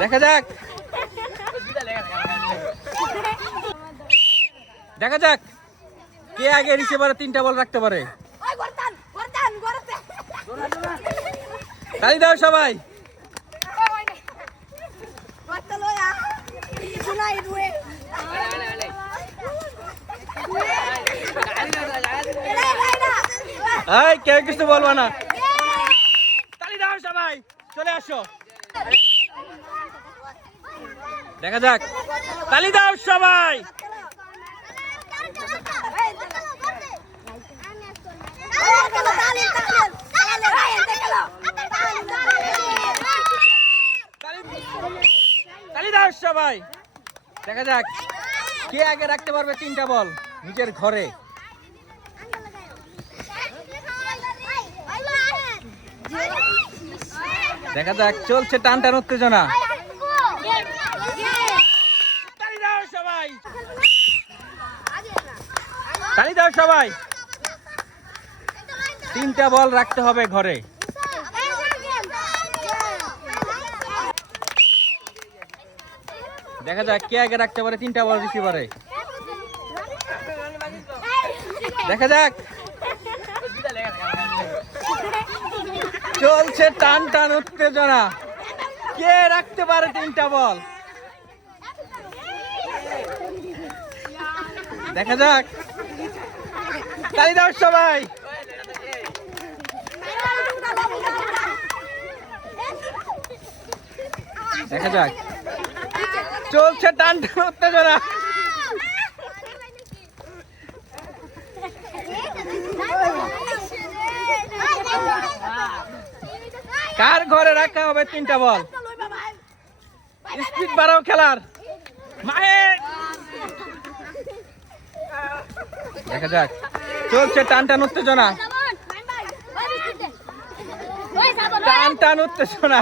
দেখা যাক। দেখা যাক। কে আগে রিসিভারে তিনটা বল রাখতে পারে? তালি দাও সবাই। কেউ কিছু বলব না। তালি দাও সবাই। চলে আসো। দেখা যাক। তালি দাও সবাই। সবাই। দেখা যাক। কে আগে রাখতে পারবে তিনটা বল? নিজের ঘরে। দেখা যাক চলছে টান টান উত্তেজনা সবাই। তালি দাও সবাই। তিনটা বল রাখতে হবে ঘরে। দেখা যাক কে আগে রাখতে পারে তিনটা বল রিসিভারে দেখা যাক। চলছে টান টান উত্তেজনা। কে রাখতে পারে তিনটা বল? দেখা যাক। তালি দাও সবাই। দেখা যাক। চলছে টান টান উত্তেজনা। কার ঘরে রাখা হবে তিনটা বল? স্পিড বাড়াও খেলার। মাহে দেখা যাক। চলছে টান টান উত্তেজনা। টান টান উত্তেজনা।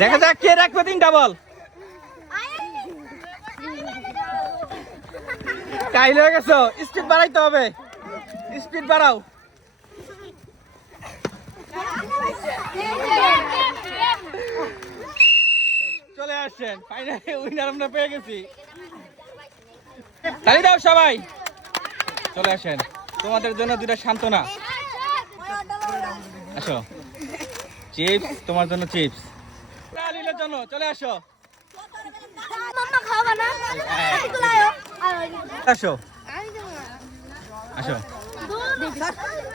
দেখা যাক কে রাখবে তিনটা বল। কাইল হয়ে গেছো। স্পিড বাড়াইতে হবে। স্পিড বাড়াও। চলে আসছেন। ফাইনালি উইনার আমরা পেয়ে গেছি। তালি দাও সবাই। চলে আসেন। তোমাদের জন্য দুটা সান্ত্বনা। আসো। চিপস তোমার জন্য চিপস জন্য, চলে আসো। না? আসো আসো দুধ